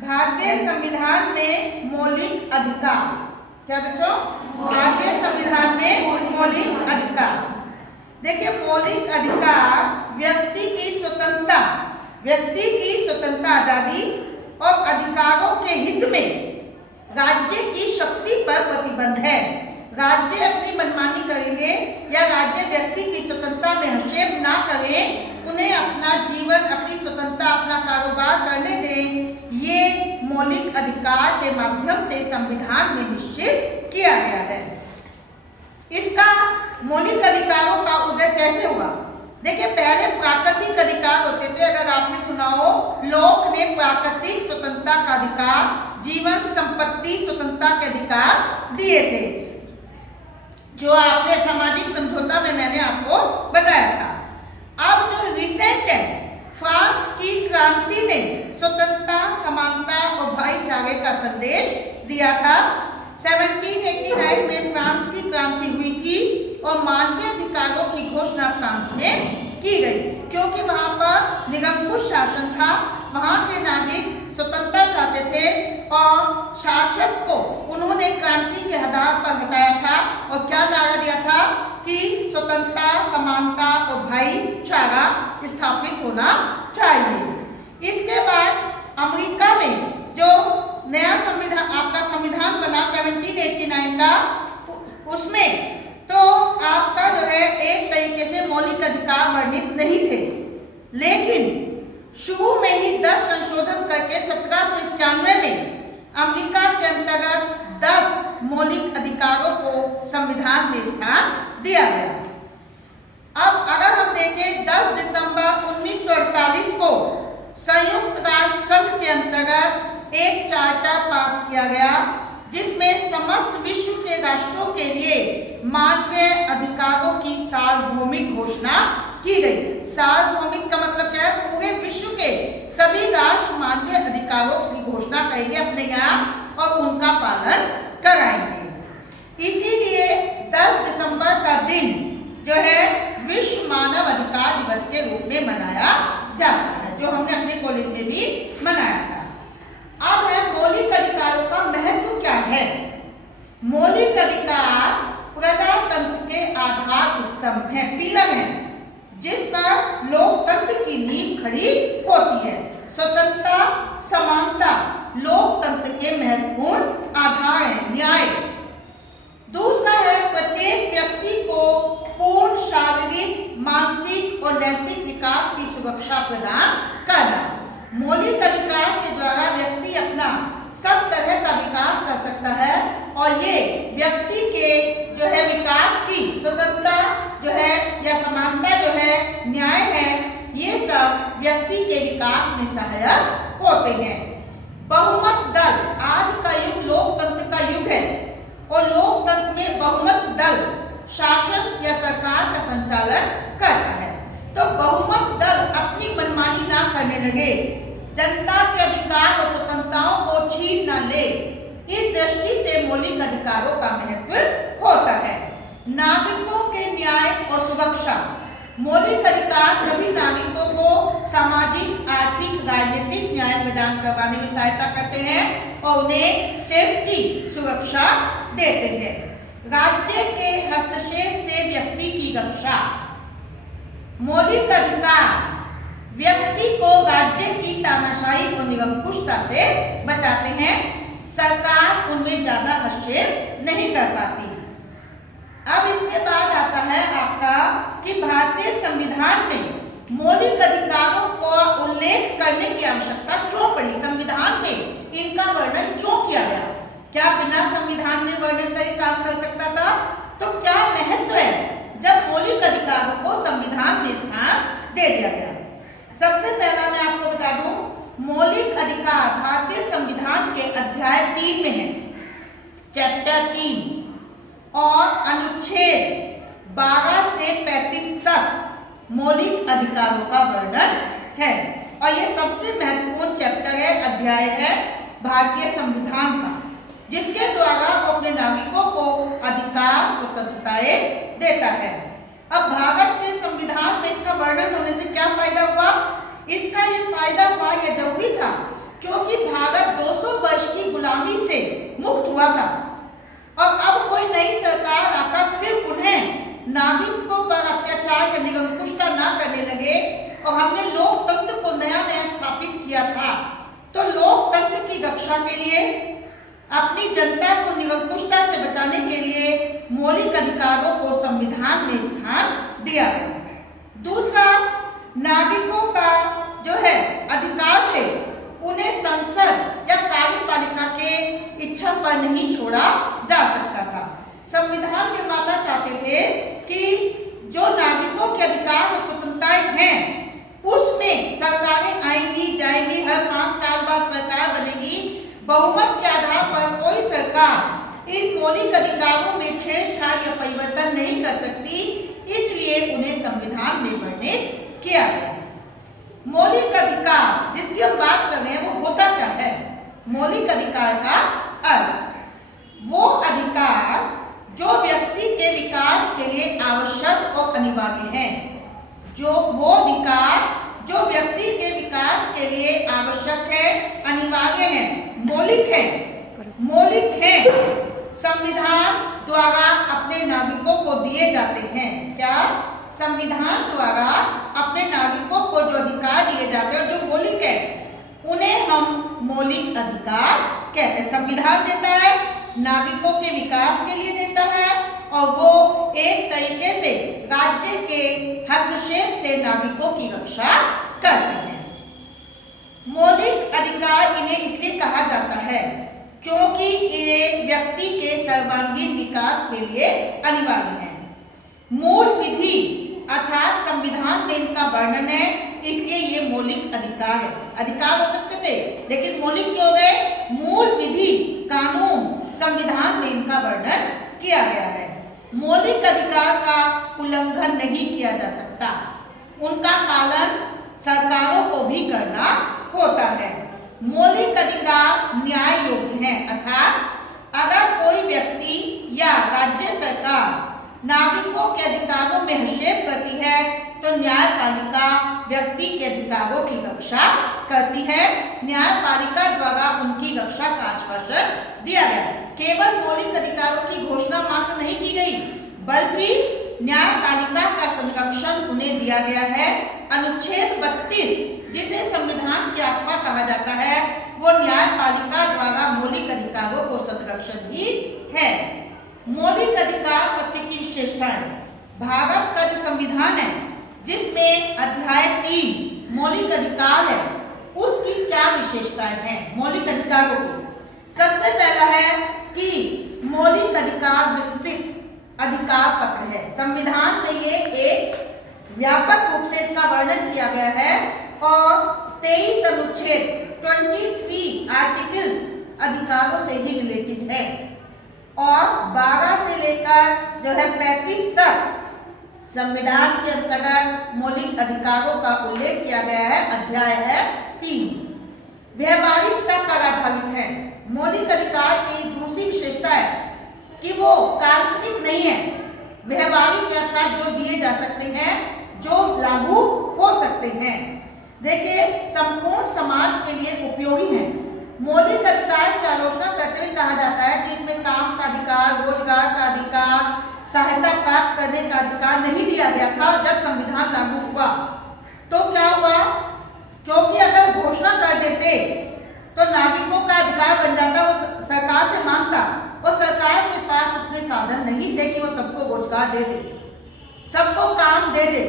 भारतीय संविधान में मौलिक अधिकार। क्या बच्चों? भारतीय संविधान में मौलिक अधिकार। देखिए, मौलिक अधिकार व्यक्ति की स्वतंत्रता, आजादी और अधिकारों के हित में राज्य की शक्ति पर प्रतिबंध है। राज्य अपनी मनमानी करेंगे या राज्य व्यक्ति की स्वतंत्रता में हस्तक्षेप ना करें, उन्हें अपना जीवन, अपनी स्वतंत्रता, अपना कारोबार करने दें, ये मौलिक अधिकार के माध्यम से संविधान में निश्चित किया गया है। इसका मौलिक अधिकारों का उदय कैसे हुआ? देखिए, पहले प्राकृतिक अधिकार होते थे। अगर आपने सुना हो, लोक ने प्राकृतिक स्वतंत्रता का अधिकार, जीवन संपत्ति स्वतंत्रता के अधिकार दिए थे, जो आपने सामाजिक समझौता में मैंने आपको बताया था। अब जो रिसेंट है, फ्रांस की क्रांति ने स्वतंत्रता, समानता और भाईचारे का संदेश दिया था। 1789 में फ्रांस की क्रांति हुई थी और मानवीय अधिकारों की घोषणा फ्रांस में की गई, क्योंकि वहां पर निरंकुश शासन था। वहां के नागरिक स्वतंत्रता चाहते थे और शासक को उन्होंने क्रांति के आधार पर हटाया था और क्या नारा दिया था कि स्वतंत्रता, समानता और भाईचारा स्थापित होना चाहिए। इसके बाद अमेरिका में जो नया संविधान, आपका संविधान बना 1789 का, उसमें तो आपका जो है एक तरीके से मौलिक अधिकार वर्णित नहीं थे, लेकिन शुरू में ही 10 संशोधन करके 1791 में अमेरिका के अंतर्गत 10 मौलिक अधिकारों को संविधान में स्थान दिया गया। अब अगर हम देखें, 10 दिसंबर 1948 को संयुक्त राष्ट्र संघ के अंतर्गत एक चार्टर पास किया गया, जिसमें समस्त विश्व के राष्ट्रों के लिए मानवीय अधिकारों की सार्वभौमिक घोषणा की गई। सार्वभौमिक का मतलब क्या है? पूरे विश्व के सभी राष्ट्र मानवीय अधिकारों की घोषणा करेंगे अपने यहाँ और उनका पालन कराएंगे। इसीलिए 10 दिसंबर का दिन जो है विश्व मानव अधिकार दिवस के रूप में मनाया जाता है, जो हमने अपने कॉलेज में भी मनाया था। अब है मौलिक अधिकारों का महत्व क्या है? मौलिक अधिकार प्रजातंत्र के आधार स्तंभ है, पिलर है, जिस पर लोकतंत्र की नींव खड़ी होती है। स्वतंत्रता, समानता लोकतंत्र के महत्वपूर्ण आधार है। न्याय दूसरा है, प्रत्येक व्यक्ति को पूर्ण शारीरिक, मानसिक और नैतिक विकास की सुरक्षा प्रदान करना। मौलिक अधिकार के द्वारा व्यक्ति अपना सब तरह का विकास कर सकता है और ये व्यक्ति के जो है विकास की स्वतंत्रता जो है या समानता जो है, न्याय है, ये सब व्यक्ति के विकास में सहायक होते हैं। बहुमत दल, आज का युग लोकतंत्र का युग है और लोकतंत्र में बहुमत दल शासन या सरकार का संचालन करता है। तो बहुमत दल अपनी मनमानी ना करने लगे, जनता के अधिकार और स्वतंत्रताओं को छीन न ले, इस दृष्टि से मौलिक अधिकारों का महत्व होता है। नागरिकों के न्याय और सुरक्षा, मौलिक अधिकार सभी नागरिकों को सामाजिक, आर्थिक, राजनीतिक न्याय प्रदान करवाने में सहायता करते हैं और उन्हें सेफ्टी, सुरक्षा देते हैं। राज्य के हस्तक्षेप से व्यक्ति की रक्षा, मौलिक अधिकार व्यक्ति को राज्य की तानाशाही और निरंकुशता से बचाते हैं। सरकार उनमें ज्यादा हस्तक्षेप नहीं कर पाती। अब इसके बाद आता है आपका कि भारतीय संविधान में मौलिक अधिकारों को उल्लेख करने की आवश्यकता क्यों पड़ी? संविधान में इनका वर्णन क्यों किया गया? क्या बिना संविधान में वर्णन करे काम चल सकता था? तो क्या महत्व है जब मौलिक अधिकारों को संविधान में स्थान दे दिया गया? सबसे पहला मैं आपको बता दूं, मौलिक अधिकार भारतीय संविधान के अध्याय 3 में है, चैप्टर 3 और अनुच्छेद 12 से 35 तक मौलिक अधिकारों का वर्णन है और ये सबसे महत्वपूर्ण चैप्टर है, अध्याय है भारतीय संविधान का, जिसके द्वारा वो अपने नागरिकों को अधिकार, स्वतंत्रताएं देता है। अब भारत के संविधान में इसका वर्णन होने से क्या फायदा हुआ? इसका ये फायदा हुआ, ये जरूरी था, क्योंकि भारत मुक्त हुआ था और अब कोई नई सरकार आकर फिर पुनः नागरिकों पर अत्याचार या निरंकुशता ना करने लगे और हमने लोकतंत्र को नया नया स्थापित किया था, तो लोकतंत्र की रक्षा के लिए, अपनी जनता को निरंकुशता से बचाने के लिए मौलिक अधिकारों को संविधान में स्थान दिया गया। दूसरा, नागरिकों का जो है अधिकार थे, उन्हें संसद या कार्यपालिका के इच्छा पर नहीं छोड़ा जा सकता था। संविधान निर्माता चाहते थे कि जो नागरिकों के अधिकार और स्वतंत्रताएं हैं उसमें सरकारें आएंगी जाएंगी, हर 5 साल बाद सरकार बनेगी, बहुमत के आधार पर कोई सरकार इन मौलिक अधिकारों में छेड़छाड़ या परिवर्तन नहीं कर सकती, इसलिए उन्हें संविधान में वर्णित किया गया। मौलिक अधिकार जिसकी हम बात कर रहे हैं वो होता क्या है? मौलिक अधिकार का अर्थ वो अधिकार जो व्यक्ति के विकास के लिए आवश्यक और अनिवार्य है, जो वो अधिकार जो व्यक्ति के विकास के लिए आवश्यक है, अनिवार्य है, मौलिक है, संविधान द्वारा अपने नागरिकों को दिए जाते हैं। क्या? संविधान द्वारा अपने नागरिकों को जो अधिकार दिए जाते हैं, जो मौलिक है, उन्हें हम मौलिक अधिकार कहते हैं। संविधान देता है, नागरिकों के विकास के लिए देता है और वो एक तरीके से राज्य के हस्तक्षेप से नागरिकों की रक्षा करते हैं। मौलिक अधिकार इन्हें इसलिए कहा जाता है क्योंकि ये व्यक्ति के सर्वांगीण विकास के लिए अनिवार्य है। मूल विधि अर्थात संविधान में इनका वर्णन है, इसलिए ये मौलिक अधिकार है। अधिकार हो सकते थे लेकिन मौलिक क्यों हो गए? मूल विधि, कानून, संविधान में इनका वर्णन किया गया है। मौलिक अधिकार का उल्लंघन नहीं किया जा सकता, उनका पालन सरकारों को भी करना होता है। मौलिक अधिकार न्याय योग्य है, अर्थात अगर कोई व्यक्ति या राज्य सरकार नागरिकों के अधिकारों में हस्तक्षेप करती है तो न्यायपालिका व्यक्ति के अधिकारों की रक्षा करती है। न्यायपालिका द्वारा उनकी रक्षा का आश्वासन दिया गया। केवल मौलिक अधिकारों की घोषणा मात्र नहीं की गई, बल्कि न्यायपालिका का संरक्षण उन्हें दिया गया है। अनुच्छेद 32 जिसे संविधान की आत्मा कहा जाता है, वो न्यायपालिका द्वारा मौलिक अधिकारों को संरक्षण ही है। मौलिक अधिकार पत्र की विशेषताएं। भारत का जो संविधान है जिसमें अध्याय 3 मौलिक अधिकार है, उसकी क्या विशेषताएं हैं मौलिक अधिकारों की? सबसे पहला है कि मौलिक अधिकार विस्तृत अधिकार पत्र है। संविधान में ये एक व्यापक रूप से इसका वर्णन किया गया है और 23 अनुच्छेद 23 आर्टिकल्स अधिकारों से ही रिलेटेड है और 12 से लेकर जो है 35 तक संविधान के अंतर्गत मौलिक अधिकारों का उल्लेख किया गया है। अध्याय है 3। व्यवहारिकता पर आधारित है। मौलिक अधिकार की दूसरी विशेषता है कि वो काल्पनिक नहीं है। व्यवहारिक अर्थात जो दिए जा सकते हैं, जो लागू हो सकते हैं। देखिए, संपूर्ण समाज के लिए उपयोगी है। मौलिक अधिकार की आलोचना करते हुए कहा जाता है कि इसमें काम का अधिकार, रोजगार का अधिकार, सहायता प्राप्त करने का अधिकार नहीं दिया गया था। और जब संविधान लागू हुआ तो क्या हुआ? क्योंकि अगर घोषणा कर देते तो नागरिकों का अधिकार बन जाता, वो सरकार से मांगता और सरकार के पास उतने साधन नहीं थे कि वो सबको रोजगार दे दे, सबको काम दे दे,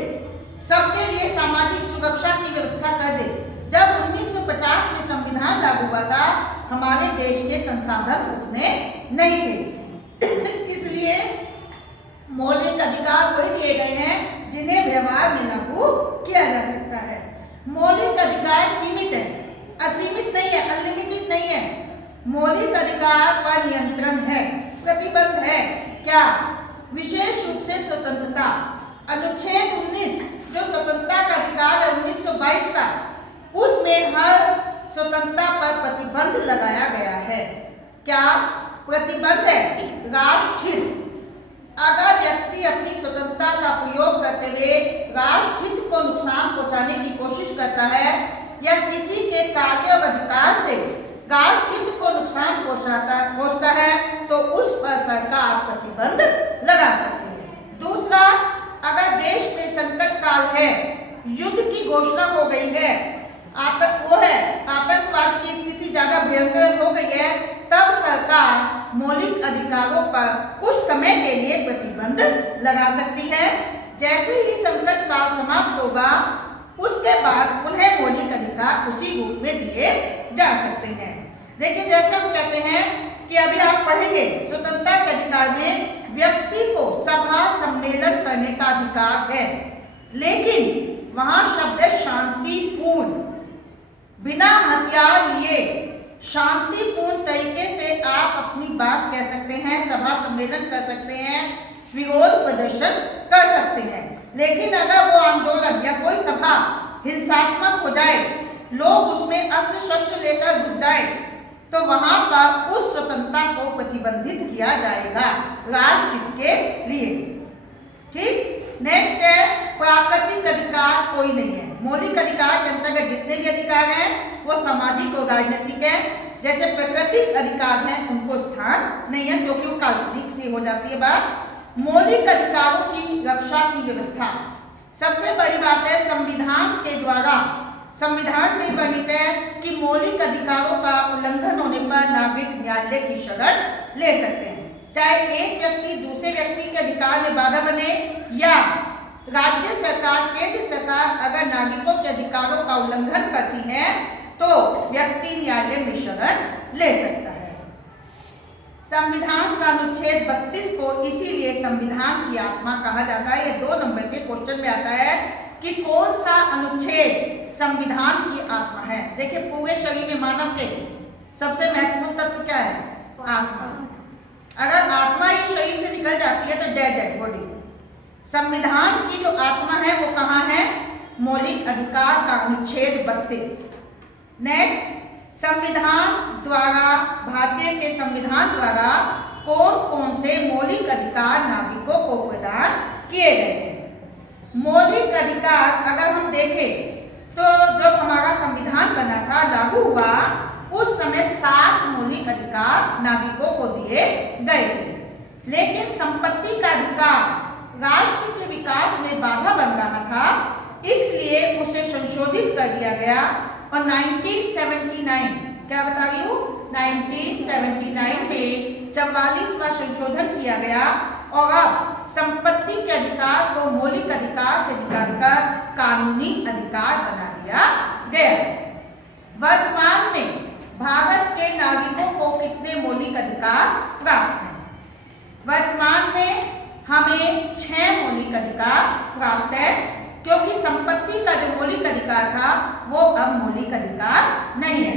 सबके लिए सामाजिक सुरक्षा की व्यवस्था कर दे। जब 1950 में संविधान लागू हुआ था, हमारे देश के संसाधन उतने नहीं थे। इसलिए मौलिक अधिकार वही दिए गए हैं जिन्हें व्यवहार में लागू किया जा सकता है। मौलिक अधिकार सीमित है, असीमित नहीं है, अनलिमिटेड नहीं है। मौलिक अधिकार पर नियंत्रण है, प्रतिबंध है। क्या? विशेष रूप से स्वतंत्रता। अनुच्छेद 19 जो स्वतंत्रता का अधिकार है 1922 का, उसमें हर स्वतंत्रता पर प्रतिबंध लगाया गया है। क्या प्रतिबंध है? राष्ट्रहित। अगर व्यक्ति अपनी स्वतंत्रता का प्रयोग करते हुए राष्ट्रहित को नुकसान पहुंचाने की कोशिश करता है या किसी के कार्य और अधिकार से राष्ट्रहित को नुकसान पहुंचता प्रतिबंध लगा सकती है। दूसरा, अगर देश में संकट काल है, युद्ध की घोषणा हो गई है, आतंकवाद की स्थिति ज्यादा भयंकर हो गई है, तब सरकार मौलिक अधिकारों पर कुछ समय के लिए प्रतिबंध लगा सकती है। जैसे ही संकट काल समाप्त होगा, उसके बाद पुनः मौलिक अधिकार उसी रूप में दिए जा सकते हैं। देखिए, जैसे हम कहते हैं कि अभी आप पढ़ेंगे स्वतंत्रता के अधिकार में व्यक्ति को सभा सम्मेलन करने का अधिकार है, लेकिन वहां शब्द है शांतिपूर्ण, बिना हथियार लिए शांतिपूर्ण तरीके से आप अपनी बात कह सकते हैं, सभा सम्मेलन कर सकते हैं, विरोध प्रदर्शन कर सकते हैं। लेकिन अगर वो आंदोलन या कोई सभा हिंसात्मक हो जाए, लोग उसमें अस्त्र शस्त्र लेकर घुस जाए, तो वहां पर उस स्वतंत्रता को प्रतिबंधित किया जाएगा राष्ट्रहित के लिए। ठीक। नेक्स्ट है प्राकृतिक अधिकार कोई नहीं है। मौलिक अधिकार के अंतर्गत जितने भी अधिकार हैं वो सामाजिक और राजनीतिक है। जैसे प्राकृतिक अधिकार हैं उनको स्थान नहीं है, क्योंकि वो काल्पनिक सी हो जाती है बात। मौलिक अधिकारों की रक्षा की व्यवस्था, सबसे बड़ी बात है संविधान के द्वारा, संविधान में वर्णित है कि मौलिक अधिकारों का उल्लंघन होने पर नागरिक न्यायालय की शरण ले सकते हैं। चाहे एक व्यक्ति दूसरे व्यक्ति के अधिकार में बाधा बने, या राज्य सरकार, केंद्र सरकार अगर नागरिकों के अधिकारों का उल्लंघन करती है तो व्यक्ति न्यायालय में शरण ले सकता है। संविधान का अनुच्छेद 32 को इसीलिए संविधान की आत्मा कहा जाता है। यह 2 नंबर के क्वेश्चन में आता है कि कौन सा अनुच्छेद संविधान की आत्मा है। देखिए, पूरे शरीर में मानव के सबसे महत्वपूर्ण तत्व क्या है? आत्मा। अगर आत्मा ही शरीर से निकल जाती है तो डेड बॉडी। संविधान की जो आत्मा है वो कहाँ है? मौलिक अधिकार का अनुच्छेद 32। नेक्स्ट, संविधान द्वारा, भारतीय के संविधान द्वारा कौन कौन से मौलिक अधिकार नागरिकों को प्रदान किए गए हैं? मौलिक अधिकार अगर हम देखें तो जब हमारा संविधान बना था, लागू हुआ, उस समय 7 मौलिक अधिकार नागरिकों को दिए गए थे। लेकिन संपत्ति का अधिकार राष्ट्र के विकास में बाधा बन रहा था, इसलिए उसे संशोधित कर दिया गया और 1979, क्या बता रही हूँ, 1979 में 44वां संशोधन किया गया और अब संपत्ति के अधिकार को मौलिक अधिकार से निकालकर कानूनी अधिकार बना दिया गया। वर्तमान में भारत के नागरिकों को कितने मौलिक अधिकार प्राप्त हैं? वर्तमान में हमें 6 मौलिक अधिकार प्राप्त है, क्योंकि संपत्ति का जो मौलिक अधिकार था वो अब मौलिक अधिकार नहीं है।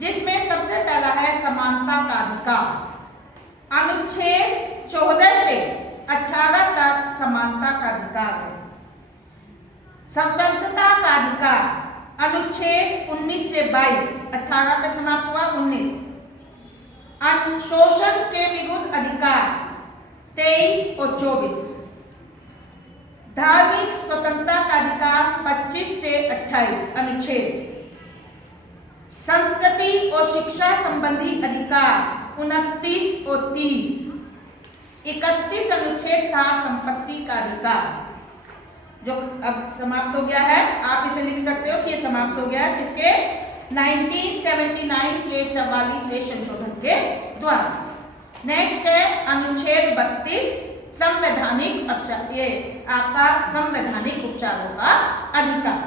जिसमें सबसे पहला है समानता का अधिकार। अनुच्छेद 14 से 18 तक समानता का अधिकार है। स्वतंत्रता का अधिकार अनुच्छेद 19 से 22, 18 पे समाप्त हुआ 19। शोषण के विरुद्ध अधिकार 23 और 24। धार्मिक स्वतंत्रता का अधिकार 25 से 28 अनुच्छेद। संस्कृति और शिक्षा संबंधी अधिकार 29 और 30। 31 अनुच्छेद था संपत्ति का अधिकार, जो अब समाप्त हो गया है। आप इसे लिख सकते हो कि ये समाप्त हो गया है किसके? 1979 के 44वें संशोधन के द्वारा। नेक्स्ट है अनुच्छेद 32 संवैधानिक उपचार, ये आपका संवैधानिक उपचारों का अधिकार।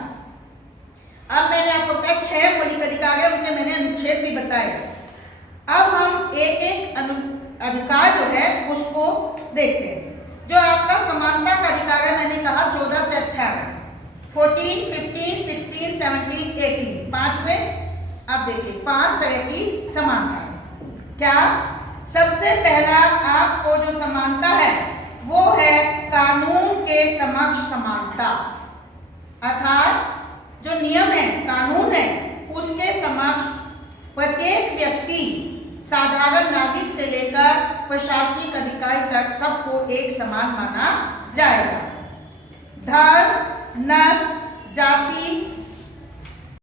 अब मैंने आपको बताया 6 मौलिक अधिकार है, उनके मैंने अनुच्छेद भी बताए। अब हम एक एक अधिकार जो है उसको देखते हैं। जो आपका समानता का अधिकार है, मैंने कहा 14 से 18, 14, 15, 16, 17, 18, 5 में आप देखिए 5 तरह की समानता है। क्या? सबसे पहला आपको जो समानता है वो है कानून के समक्ष समानता, अर्थात जो नियम है, कानून है, उसके समक्ष प्रत्येक व्यक्ति, साधारण नागरिक से लेकर प्रशासनिक अधिकारी तक सबको एक समान माना जाएगा। धर्म, नस्ल, जाति,